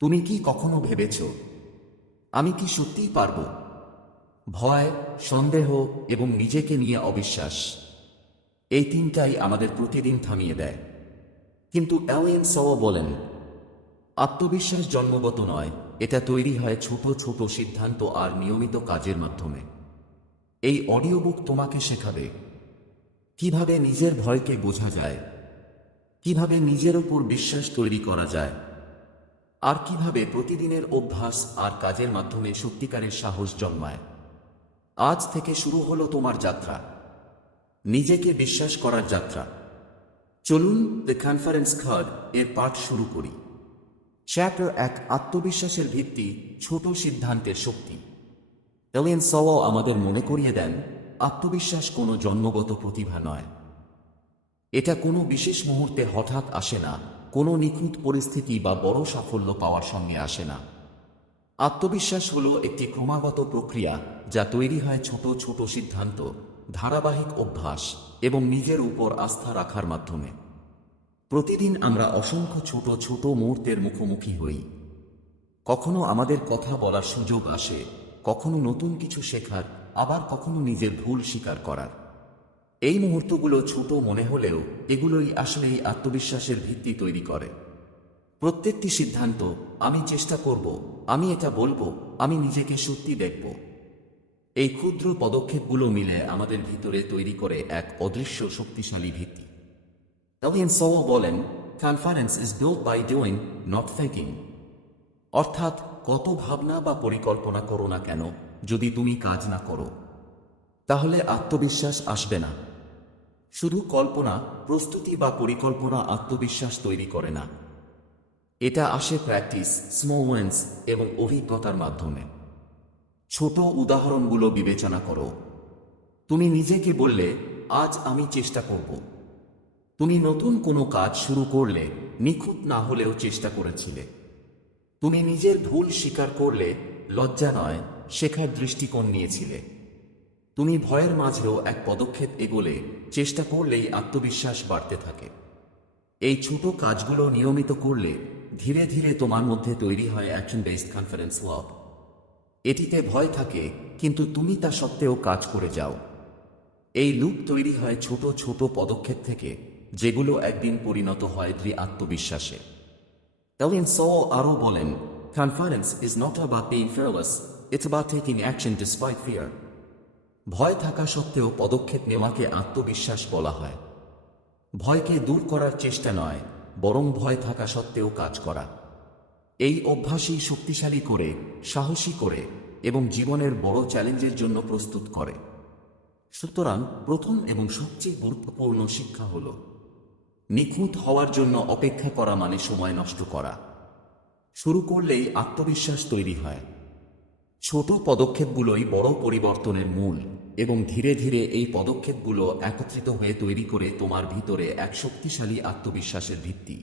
তুমি কি কখনো ভেবেছ আমি কি সত্যিই পারব? ভয়, সন্দেহ এবং নিজেকে নিয়ে অবিশ্বাস, এই তিনটাই আমাদের প্রতিদিন থামিয়ে দেয়। কিন্তু অ্যাওয়েন সও বলেন, আত্মবিশ্বাস জন্মগত নয়, এটা তৈরি হয় ছোট ছোট সিদ্ধান্ত আর নিয়মিত কাজের মাধ্যমে। এই অডিও বুক তোমাকে শেখাবে কিভাবে নিজের ভয়কে বোঝা যায়, কিভাবে নিজের উপর বিশ্বাস তৈরি করা যায়, আর কিভাবে প্রতিদিনের অভ্যাস আর কাজের মাধ্যমে সত্যিকারের সাহস জন্মায়। আজ থেকে শুরু হলো তোমার যাত্রা, নিজেকে বিশ্বাস করার যাত্রা। চলুন দ্য কনফারেন্স কার্ড এর পাঠ শুরু করি। চ্যাপ্টার 1, আত্মবিশ্বাসের ভিত্তি, ছোট সিদ্ধান্তের শক্তি। এলিয়েন সও আমাদের মনে করিয়ে দেন, আত্মবিশ্বাস কোনো জন্মগত প্রতিভা নয়। এটা কোনো বিশেষ মুহূর্তে হঠাৎ আসে না, কোনো নিখুঁত পরিস্থিতি বা বড় সাফল্য পাওয়ার সঙ্গে আসে না। আত্মবিশ্বাস হলো একটি ক্রমাগত প্রক্রিয়া, যা তৈরি হয় ছোট ছোট সিদ্ধান্ত, ধারাবাহিক অভ্যাস এবং নিজের উপর আস্থা রাখার মাধ্যমে। প্রতিদিন আমরা অসংখ্য ছোট ছোট মুহূর্তের মুখোমুখি হই। কখনো আমাদের কথা বলার সুযোগ আসে, কখনো নতুন কিছু শেখার, আবার কখনো নিজের ভুল স্বীকার করার। এই মুহূর্তগুলো ছোট মনে হলেও এগুলোই আসলেই আত্মবিশ্বাসের ভিত্তি তৈরি করে। প্রত্যেকটি সিদ্ধান্ত, আমি চেষ্টা করব, আমি এটা বলবো, আমি নিজেকে সত্যি দেখব, এই ক্ষুদ্র পদক্ষেপগুলো মিলে আমাদের ভিতরে তৈরি করে এক অদৃশ্য শক্তিশালী ভিত্তি। এলিয়েন সও বলেন, confidence is built by doing, not thinking. অর্থাৎ, কত ভাবনা বা পরিকল্পনা করো না কেন, যদি তুমি কাজ না করো, তাহলে আত্মবিশ্বাস আসবে না। শুধু কল্পনা, প্রস্তুতি বা পরিকল্পনা আত্মবিশ্বাস তৈরি করে না। এটা আসে প্র্যাকটিস, স্মল ওয়েন্স এবং অভিজ্ঞতার মাধ্যমে। ছোট উদাহরণগুলো বিবেচনা করো। তুমি নিজেকে বললে, আজ আমি চেষ্টা করব। তুমি নতুন কোনো কাজ শুরু করলে, নিখুঁত না হলেও চেষ্টা করেছিলে। তুমি নিজের ভুল স্বীকার করলে, লজ্জা নয়, শেখার দৃষ্টিকোণ নিয়েছিলে। তুমি ভয়ের মাঝেও এক পদক্ষেপ এগোলে, চেষ্টা করলেই আত্মবিশ্বাস বাড়তে থাকে। এই ছোট কাজগুলো নিয়মিত করলে ধীরে ধীরে তোমার মধ্যে তৈরি হয় অ্যাকশন বেসড কনফিডেন্স ওয়ার্ক। এটিতে ভয় থাকে, কিন্তু তুমি তা সত্ত্বেও কাজ করে যাও। এই লুপ তৈরি হয় ছোট ছোট পদক্ষেপ থেকে, যেগুলো একদিন পরিণত হয় দৃঢ় আত্মবিশ্বাসে। এলিয়েন সও আরও বলেন, confidence is not about being fearless, it's about taking action despite fear. ভয় থাকা সত্ত্বেও পদক্ষেপ নেওয়াকে আত্মবিশ্বাস বলা হয়। ভয়কে দূর করার চেষ্টা নয়, বরং ভয় থাকা সত্ত্বেও কাজ করা। এই অভ্যাসই শক্তিশালী করে, সাহসী করে এবং জীবনের বড় চ্যালেঞ্জের জন্য প্রস্তুত করে। সুতরাং প্রথম এবং সবচেয়ে গুরুত্বপূর্ণ শিক্ষা হল, নিখুঁত হওয়ার জন্য অপেক্ষা করা মানে সময় নষ্ট করা। শুরু করলেই আত্মবিশ্বাস তৈরি হয়। ছোট পদক্ষেপগুলোই বড় পরিবর্তনের মূল, এবং ধীরে ধীরে এই পদক্ষেপগুলো একত্রিত হয়ে তৈরি করে তোমার ভিতরে এক শক্তিশালী আত্মবিশ্বাসের ভিত্তি,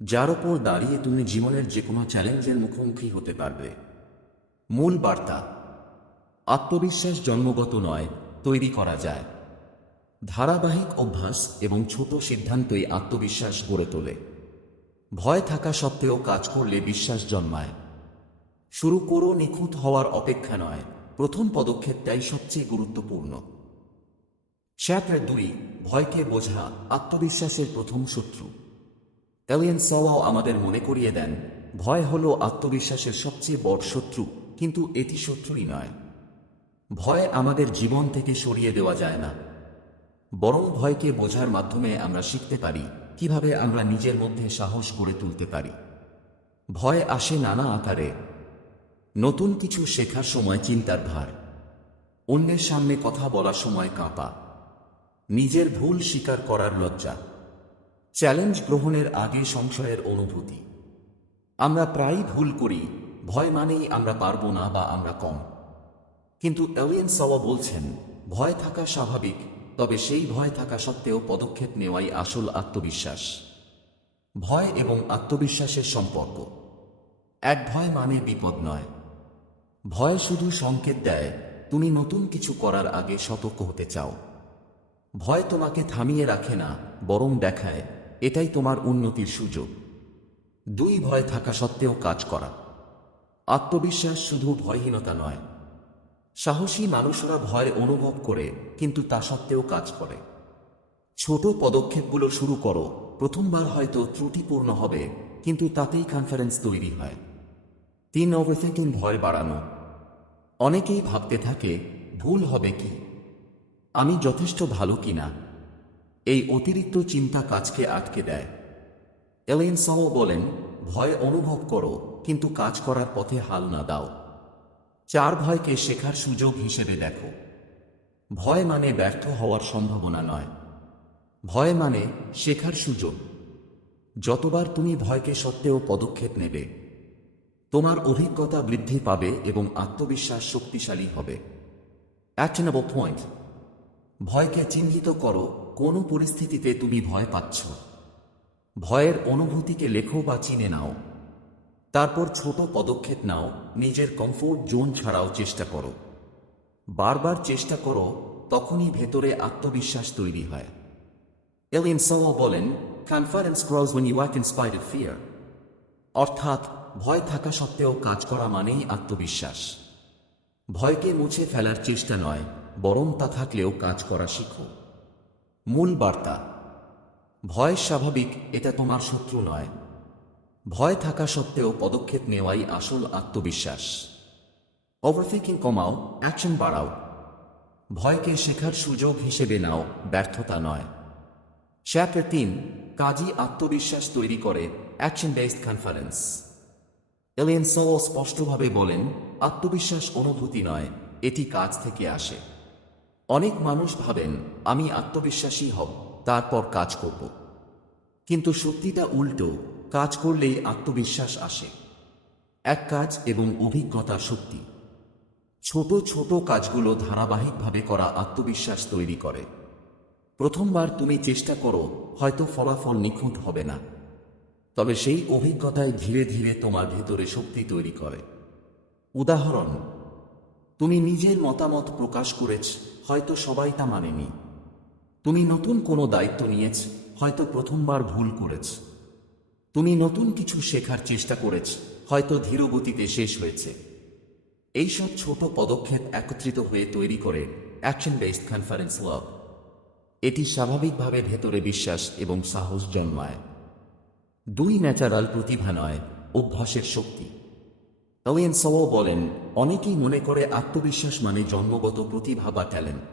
যার ওপর দাঁড়িয়ে তুমি জীবনের যে কোনো চ্যালেঞ্জের মুখোমুখি হতে পারবে। মূল বার্তা, আত্মবিশ্বাস জন্মগত নয়, তৈরি করা যায়। ধারাবাহিক অভ্যাস এবং ছোট সিদ্ধান্তই আত্মবিশ্বাস গড়ে তোলে। ভয় থাকা সত্ত্বেও কাজ করলে বিশ্বাস জন্মায়। শুরু করো, নিখুঁত হওয়ার অপেক্ষা নয়, প্রথম পদক্ষেপটাই সবচেয়ে গুরুত্বপূর্ণ। চ্যাপ্টার 2, ভয়কে বোঝা, আত্মবিশ্বাসের প্রথম শত্রু। এলিয়েন সও আমাদের মনে করিয়ে দেন, ভয় হলো আত্মবিশ্বাসের সবচেয়ে বড় শত্রু, কিন্তু এটি শত্রুই নয়। ভয় আমাদের জীবন থেকে সরিয়ে দেওয়া যায় না, বরং ভয়কে বোঝার মাধ্যমে আমরা শিখতে পারি কিভাবে আমরা নিজের মধ্যে সাহস গড়ে তুলতে পারি। ভয় আসে নানা আকারে। নতুন কিছু শেখার সময় চিন্তার ভার, অন্যের সামনে কথা বলার সময় কাঁপা, নিজের ভুল স্বীকার করার লজ্জা, চ্যালেঞ্জ গ্রহণের আগে সংশয়ের অনুভূতি। আমরা প্রায়ই ভুল করি, ভয় মানেই আমরা পারবো না বা আমরা কম। কিন্তু এলিয়েন সও বলছেন, ভয় থাকা স্বাভাবিক, তবে সেই ভয় থাকা সত্ত্বেও পদক্ষেপ নেওয়াই আসল আত্মবিশ্বাস। ভয় এবং আত্মবিশ্বাসের সম্পর্ক এক। ভয় মানে বিপদ নয়। ভয় শুধু সংকেত দেয় তুমি নতুন কিছু করার আগে সতর্ক হতে চাও। ভয় তোমাকে থামিয়ে রাখে না, বরং দেখায় এটাই তোমার উন্নতির সুযোগ। দুই, ভয় থাকা সত্ত্বেও কাজ করা। আত্মবিশ্বাস শুধু ভয়হীনতা নয়। সাহসী মানুষরা ভয় অনুভব করে কিন্তু তা সত্ত্বেও কাজ করে। ছোট পদক্ষেপগুলো শুরু করো। প্রথমবার হয়তো ত্রুটিপূর্ণ হবে, কিন্তু তাতেই কনফিডেন্স তৈরি হয়। 3, ওভারথিংকিং, ভয় বাড়ানো। অনেকেই ভাবতে থাকে, ভুল হবে কি, আমি যথেষ্ট ভালো কিনা। এই অতিরিক্ত চিন্তা কাজকে আটকে দেয়। এলেন সাও বলেন, ভয় অনুভব করো কিন্তু কাজ করার পথে হাল না দাও। 4, ভয়কে শেখার সুযোগ হিসেবে দেখো। ভয় মানে ব্যর্থ হওয়ার সম্ভাবনা নয়, ভয় মানে শেখার সুযোগ। যতবার তুমি ভয়কে সত্ত্বেও পদক্ষেপ নেবে, তোমার অভিজ্ঞতা বৃদ্ধি পাবে এবং আত্মবিশ্বাস শক্তিশালী হবে। Actionable point. ভয়কে চিহ্নিত করো। কোনো পরিস্থিতিতে তুমি ভয় পাচ্ছ, ভয়ের অনুভূতিকে লেখো বা চিনে নাও। তারপর ছোট পদক্ষেপ নাও। নিজের কমফোর্ট জোন ছাড়াও চেষ্টা করো। বারবার চেষ্টা করো, তখনই ভেতরে আত্মবিশ্বাস তৈরি হয়। এলিন সাও বলেন, confidence grows when you act in spite of fear। অর্থাৎ ভয় থাকা সত্ত্বেও কাজ করা মানেই আত্মবিশ্বাস। ভয়কে মুছে ফেলার চেষ্টা নয়, বরং তা থাকলেও কাজ করা শিখো। মূল বার্তা, ভয় স্বাভাবিক, এটা তোমার শত্রু নয়। ভয় থাকা সত্ত্বেও পদক্ষেপ নেওয়াই আসল আত্মবিশ্বাস। ওভারথিংকিং কমাও, অ্যাকশন বাড়াও। ভয়কে শেখার সুযোগ হিসেবে নাও, ব্যর্থতা নয়। চ্যাপ্টার 3, কাজই আত্মবিশ্বাস তৈরি করে, অ্যাকশন বেসড কনফিডেন্স। এলিন সাও স্পষ্টভাবে বলেন, আত্মবিশ্বাস অনুভূতি নয়, এটি কাজ থেকে আসে। অনেক মানুষ ভাবেন, আমি আত্মবিশ্বাসী হব, তারপর কাজ করব। কিন্তু সত্যিটা উল্টো, কাজ করলেই আত্মবিশ্বাস আসে। এক কাজ এবং অভিজ্ঞতা শক্তি। ছোট ছোট কাজগুলো ধারাবাহিকভাবে করা আত্মবিশ্বাস তৈরি করে। প্রথমবার তুমি চেষ্টা করো, হয়তো ফলাফল নিখুঁত হবে না, তবে সেই অভিজ্ঞতায় ধীরে ধীরে তোমার ভেতরে শক্তি তৈরি করে। উদাহরণ, তুমি নিজের মতামত প্রকাশ করেছ, হয়তো সবাই তা মানেনি। তুমি নতুন কোনো দায়িত্ব নিয়েছ, হয়তো প্রথমবার ভুল করেছ। তুমি নতুন কিছু শেখার চেষ্টা করেছ, হয়তো ধীরগতিতে শেষ হয়েছে। এইসব ছোট পদক্ষেপ একত্রিত হয়ে তৈরি করে অ্যাকশন বেসড কনফিডেন্স লাভ। এটি স্বাভাবিকভাবে ভেতরে বিশ্বাস এবং সাহস জন্মায়। 2, ন্যাচারাল প্রতিভা নয়, অভ্যাসের শক্তি। এলিন সাও বলেন, অনেকেই মনে করে আত্মবিশ্বাস মানে জন্মগত প্রতিভা বা ট্যালেন্ট।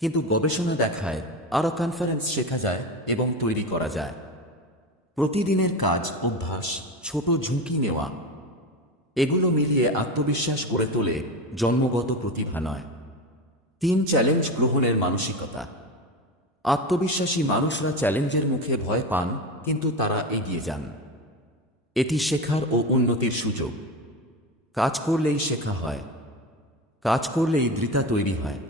কিন্তু গবেষণা দেখায়, আরও কনফিডেন্স শেখা যায় এবং তৈরি করা যায়। প্রতিদিনের কাজ, অভ্যাস, ছোট ঝুঁকি নেওয়া, এগুলো মিলিয়ে আত্মবিশ্বাস গড়ে তোলে, জন্মগত প্রতিভা নয়। 3, চ্যালেঞ্জ গ্রহণের মানসিকতা। আত্মবিশ্বাসী মানুষরা চ্যালেঞ্জের মুখে ভয় পান, কিন্তু তারা এগিয়ে যান। এটি শেখার ও উন্নতির সুযোগ। কাজ করলেই শেখা হয়, কাজ করলেই দৃঢ়তা তৈরি হয়,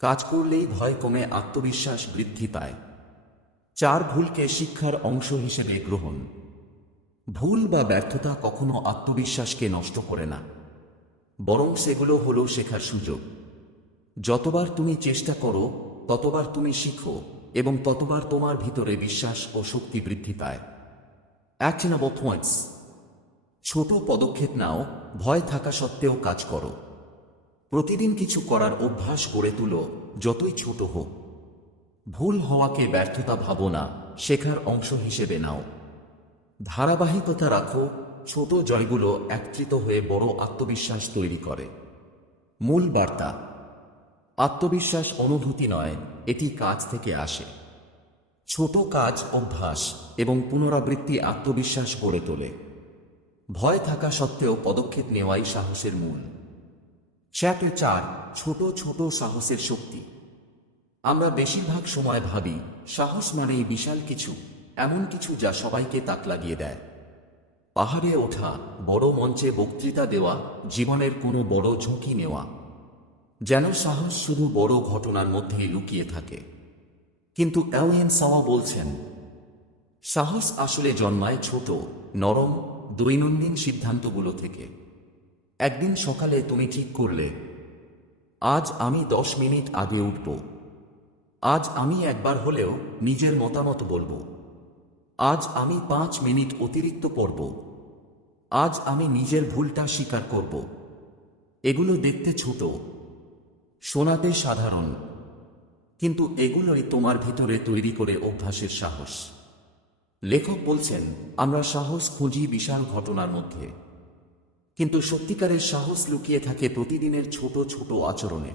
কাজ করলেই ভয় কমে আত্মবিশ্বাস বৃদ্ধি পায়। 4, ভুলকে শিক্ষার অংশ হিসেবে গ্রহণ। ভুল বা ব্যর্থতা কখনো আত্মবিশ্বাসকে নষ্ট করে না, বরং সেগুলো হলো শেখার সুযোগ। যতবার তুমি চেষ্টা করো, ততবার তুমি শিখো এবং ততবার তোমার ভিতরে বিশ্বাস ও শক্তি বৃদ্ধি পায়। Actionable points. ছোট পদক্ষেপ নাও, ভয় থাকা সত্ত্বেও কাজ করো। প্রতিদিন কিছু করার অভ্যাস গড়ে তুলো, যতই ছোট হোক। ভুল হওয়াকে ব্যর্থতা ভাবো না, শেখার অংশ হিসেবে নাও। ধারাবাহিকতা রাখো, ছোট জয়গুলো একত্রিত হয়ে বড় আত্মবিশ্বাস তৈরি করে। মূল বার্তা, আত্মবিশ্বাস অনুভূতি নয়, এটি কাজ থেকে আসে। ছোট কাজ, অভ্যাস এবং পুনরাবৃত্তি আত্মবিশ্বাস গড়ে তোলে। ভয় থাকা সত্ত্বেও পদক্ষেপ নেওয়াই সাহসের মূল। চ্যাপ্টার 4, ছোট ছোট সাহসের শক্তি। আমরা বেশিরভাগ সময় ভাবি, সাহস মানেই বিশাল কিছু, এমন কিছু যা সবাইকে তাক লাগিয়ে দেয়। পাহাড়ে ওঠা, বড় মঞ্চে বক্তৃতা দেওয়া, জীবনের কোনো বড় ঝুঁকি নেওয়া। যেন সাহস শুধু বড় ঘটনার মধ্যেই লুকিয়ে থাকে। কিন্তু এলিন সাও বলছেন, সাহস আসলে জন্মায় ছোট, নরম, দৈনন্দিন সিদ্ধান্তগুলো থেকে। একদিন সকালে তুমি ঠিক করলে, আজ আমি 10 মিনিট আগে উঠব। আজ আমি একবার হলেও নিজের মতামত বলবো। আজ আমি 5 মিনিট অতিরিক্ত পড়ব। আজ আমি নিজের ভুলটা স্বীকার করব। এগুলো দেখতে ছোট, শোনাতে সাধারণ, কিন্তু এগুলোই তোমার ভিতরে তৈরি করে অভ্যাসের সাহস। লেখক বলছেন, আমরা সাহস খুঁজি বিশাল ঘটনার মধ্যে, কিন্তু সত্যিকারের সাহস লুকিয়ে থাকে প্রতিদিনের ছোট ছোট আচরণে।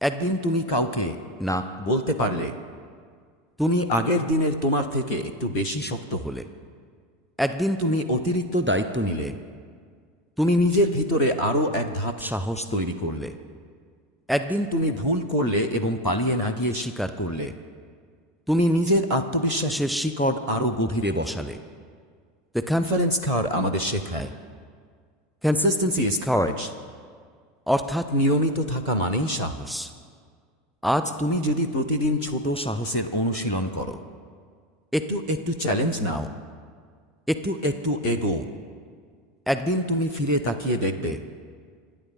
একদিন তুমি কাউকে না বলতে পারলে, তুমি আগের দিনের তোমার থেকে একটু বেশি শক্ত হলে, একদিন তুমি অতিরিক্ত দায়িত্ব নিলে, তুমি নিজের ভিতরে আরও এক ধাপ সাহস তৈরি করলে, একদিন তুমি ভুল করলে এবং পালিয়ে না গিয়ে স্বীকার করলে, তুমি নিজের আত্মবিশ্বাসের শিকড় আরও গভীরে বসালে। দ্য কনফিডেন্স কার্ড আমাদের শেখায় কনসিস্টেন্সি ইজ কারেজ, অর্থাৎ নিয়মিত থাকা মানেই সাহস। আজ তুমি যদি প্রতিদিন ছোট সাহসের অনুশীলন করো, একটু একটু চ্যালেঞ্জ নাও, একটু একটু এগো, একদিন তুমি ফিরে তাকিয়ে দেখবে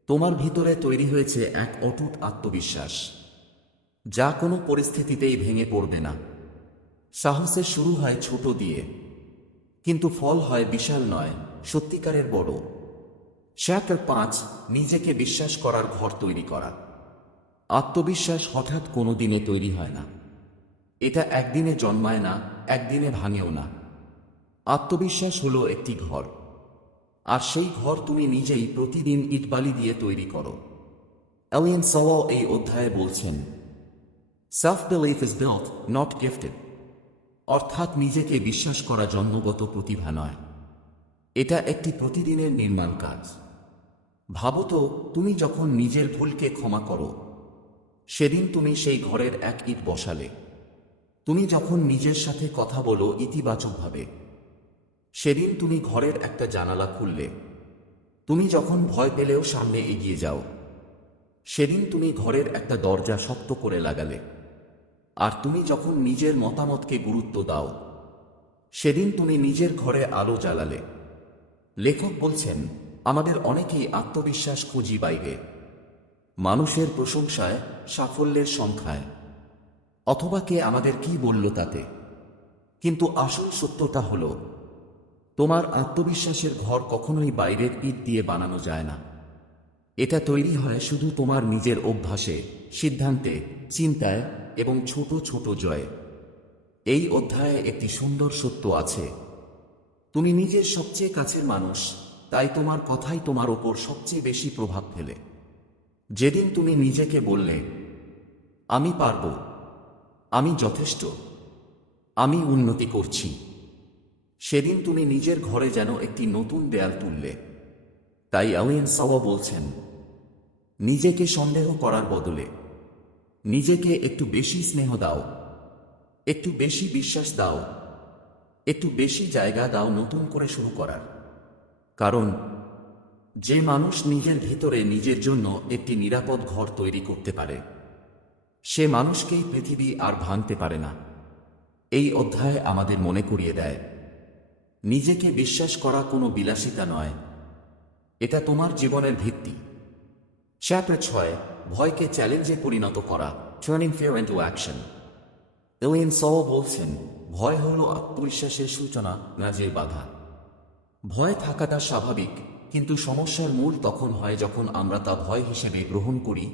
তোমার ভিতরে তৈরি হয়েছে এক অটুট আত্মবিশ্বাস, যা কোনো পরিস্থিতিতেই ভেঙে পড়বে না। সাহসের শুরু হয় ছোট দিয়ে, কিন্তু ফল হয় বিশাল নয়, সত্যিকারের বড়। চ্যাপ্টার 5, নিজেকে বিশ্বাস করার ঘর তৈরি করা। আত্মবিশ্বাস হঠাৎ কোনো দিনে তৈরি হয় না। এটা একদিনে জন্মায় না, একদিনে ভাঙেও না। আত্মবিশ্বাস হলো একটি ঘর, আর সেই ঘর তুমি নিজেই প্রতিদিন ইটবালি দিয়ে তৈরি করো। এলিয়ান সওয়াল এই অধ্যায়ে বলছেন, self belief is built, not gifted. অর্থাৎ নিজেকে বিশ্বাস করা জন্মগত প্রতিভা নয়, এটা একটি প্রতিদিনের নির্মাণ কাজ। ভাবো তো, তুমি যখন নিজের ভুলকে ক্ষমা করো, সেদিন তুমি সেই ঘরের এক ইট বসালে। তুমি যখন নিজের সাথে কথা বলো ইতিবাচকভাবে, সেদিন তুমি ঘরের একটা জানালা খুললে। তুমি যখন ভয় পেলেও সামনে এগিয়ে যাও, সেদিন তুমি ঘরের একটা দরজা শক্ত করে লাগালে। আর তুমি যখন নিজের মতামতকে গুরুত্ব দাও, সেদিন তুমি নিজের ঘরে আলো জ্বালালে। লেখক বলছেন, আমাদের অনেকেই আত্মবিশ্বাস খুঁজি বাইরে, মানুষের প্রশংসায়, সাফল্যের সংখ্যায়, অথবা কে আমাদের কি বলল তাতে। কিন্তু আসল সত্যটা হলো, তোমার আত্মবিশ্বাসের ঘর কখনোই বাইরের ইট দিয়ে বানানো যায় না। এটা তৈরি হয় শুধু তোমার নিজের অভ্যাসে, সিদ্ধান্তে, চিন্তায় এবং ছোট ছোট জয়ে। এই অধ্যায়ে একটি সুন্দর সত্য আছে, তুমি নিজের সবচেয়ে কাছের মানুষ, তাই তোমার কথাই তোমার ওপর সবচেয়ে বেশি প্রভাব ফেলে। যেদিন তুমি নিজেকে বললে, আমি পারব, আমি যথেষ্ট, আমি উন্নতি করছি, সেদিন তুমি নিজের ঘরে যেন একটি নতুন দেয়াল তুললে। তাই এলিয়ান সওয়াল বলছেন, নিজেকে সন্দেহ করার বদলে নিজেকে একটু বেশি স্নেহ দাও, একটু বেশি বিশ্বাস দাও, একটু বেশি জায়গা দাও নতুন করে শুরু করার। কারণ যে মানুষ নিজের ভিতরে নিজের জন্য একটি নিরাপদ ঘর তৈরি করতে পারে, সে মানুষকেই পৃথিবী আর ভাঙতে পারে না। এই অধ্যায় আমাদের মনে করিয়ে দেয়, নিজেকে বিশ্বাস করা কোনো বিলাসিতা নয়, এটা তোমার জীবনের ভিত্তি। চ্যাপ্টার 6, ভয়কে চ্যালেঞ্জে পরিণত করা, turning fear into action. Alien সওয়াল বলছেন, ভয় হলো আত্মবিশ্বাসের সূচনা, নাজের বাধা। ভয় থাকাটা স্বাভাবিক, কিন্তু সমস্যার মূল তখন হয় যখন আমরা তা ভয় হিসেবে গ্রহণ করি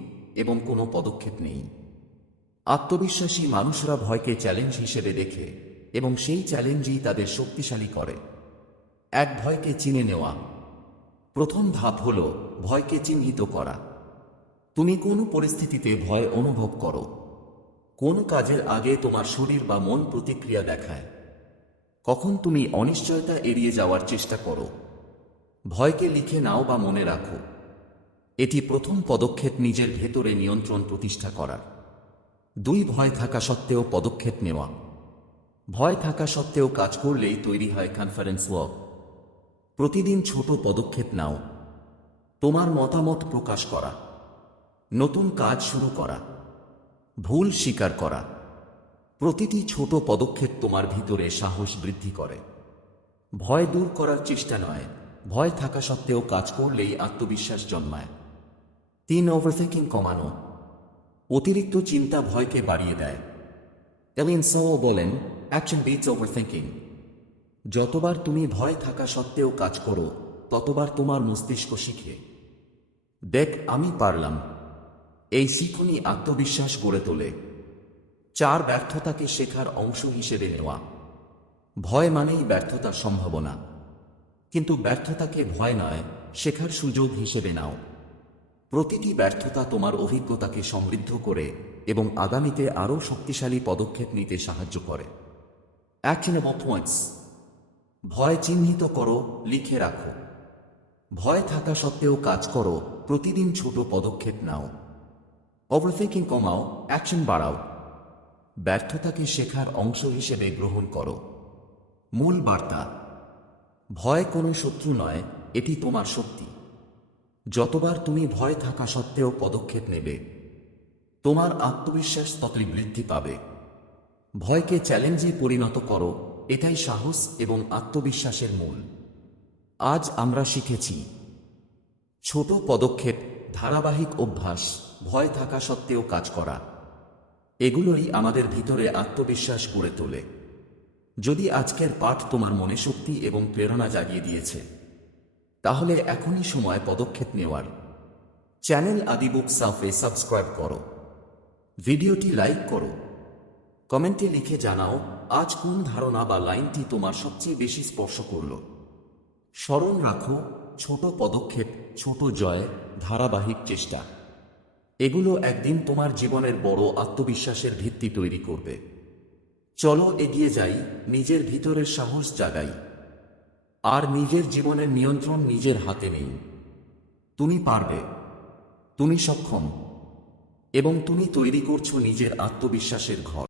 এবং কোনো পদক্ষেপ নেই। আত্মবিশ্বাসী মানুষরা ভয়কে চ্যালেঞ্জ হিসেবে দেখে এবং সেই চ্যালেঞ্জই তাদের শক্তিশালী করে। এক, ভয়কে চিনে নেওয়া। প্রথম ধাপ হল ভয়কে চিহ্নিত করা। তুমি কোন পরিস্থিতিতে ভয় অনুভব করো? কোন কাজের আগে তোমার শরীর বা মন প্রতিক্রিয়া দেখায়? কখন তুমি অনিশ্চয়তা এড়িয়ে যাওয়ার চেষ্টা করো? ভয়কে লিখে নাও বা মনে রাখো। এটি প্রথম পদক্ষেপ নিজের ভেতরে নিয়ন্ত্রণ প্রতিষ্ঠা করার। 2, ভয় থাকা সত্ত্বেও পদক্ষেপ নেওয়া। ভয় থাকা সত্ত্বেও কাজ করলেই তৈরি হয় কনফিডেন্স ওয়ার্ক। প্রতিদিন ছোট পদক্ষেপ নাও। তোমার মতামত প্রকাশ করা, নতুন কাজ শুরু করা, ভুল স্বীকার করা। প্রতিটি ছোট পদক্ষেপ তোমার ভিতরে সাহস বৃদ্ধি করে। ভয় দূর করার চেষ্টা নয়, ভয় থাকা সত্ত্বেও কাজ করলেই আত্মবিশ্বাস জন্মায়। 3, ওভারথিংকিং কমানো। অতিরিক্ত চিন্তা ভয়কে বাড়িয়ে দেয়। এলিয়ান সওয়াল বলেন, অ্যাকশন বিটস ওভারথিংকিং। যতবার তুমি ভয় থাকা সত্ত্বেও কাজ করো ততবার তোমার মস্তিষ্ক শিখে, দেখ আমি পারলাম। এই শিখনই আত্মবিশ্বাস গড়ে তোলে। 4 ব্যর্থতাকে শেখার অংশ হিসেবে নেওয়া। ভয় মানেই ব্যর্থতার সম্ভাবনা, কিন্তু ব্যর্থতাকে ভয় নয়, শেখার সুযোগ হিসেবে নাও। প্রতিটি ব্যর্থতা তোমার অভিজ্ঞতাকে সমৃদ্ধ করে এবং আগামীতে আরও শক্তিশালী পদক্ষেপ নিতে সাহায্য করে। Actionable points. ভয় চিহ্নিত করো, লিখে রাখো। ভয় থাকা সত্ত্বেও কাজ করো, প্রতিদিন ছোট পদক্ষেপ নাও। ওভারথিংকিং কমাও, অ্যাকশন বাড়াও। ব্যর্থতাকে শেখার অংশ হিসেবে গ্রহণ করো। মূল বার্তা: ভয় কোনো শত্রু নয়, এটি তোমার শক্তি। যতবার তুমি ভয় থাকা সত্ত্বেও পদক্ষেপ নেবে, তোমার আত্মবিশ্বাস ততই বৃদ্ধি পাবে। ভয়কে চ্যালেঞ্জে পরিণত করো, এটাই সাহস এবং আত্মবিশ্বাসের মূল। আজ আমরা শিখেছি ছোট পদক্ষেপ, ধারাবাহিক অভ্যাস, ভয় থাকা সত্ত্বেও কাজ করা। এগুলোই আমাদের ভিতরে আত্মবিশ্বাস গড়ে তোলে। যদি আজকের পাঠ তোমার মনে শক্তি এবং প্রেরণা জাগিয়ে দিয়েছে, তাহলে এখনই সময় পদক্ষেপ নেওয়ার। চ্যানেল আদি বুক সাফে সাবস্ক্রাইব করো, ভিডিওটি লাইক করো, কমেন্টে লিখে জানাও আজ কোন ধারণা বা লাইনটি তোমার সবচেয়ে বেশি স্পর্শ করল। স্মরণ রাখো, ছোট পদক্ষেপ, ছোট জয়, ধারাবাহিক চেষ্টা, এগুলো একদিন তোমার জীবনের বড় আত্মবিশ্বাসের ভিত্তি তৈরি করবে। চলো এগিয়ে যাই, নিজের ভিতরের সাহস জাগাই, আর নিজের জীবনের নিয়ন্ত্রণ নিজের হাতে নেই। তুমি পারবে, তুমি সক্ষম, এবং তুমি তৈরি করছো নিজের আত্মবিশ্বাসের ঘর।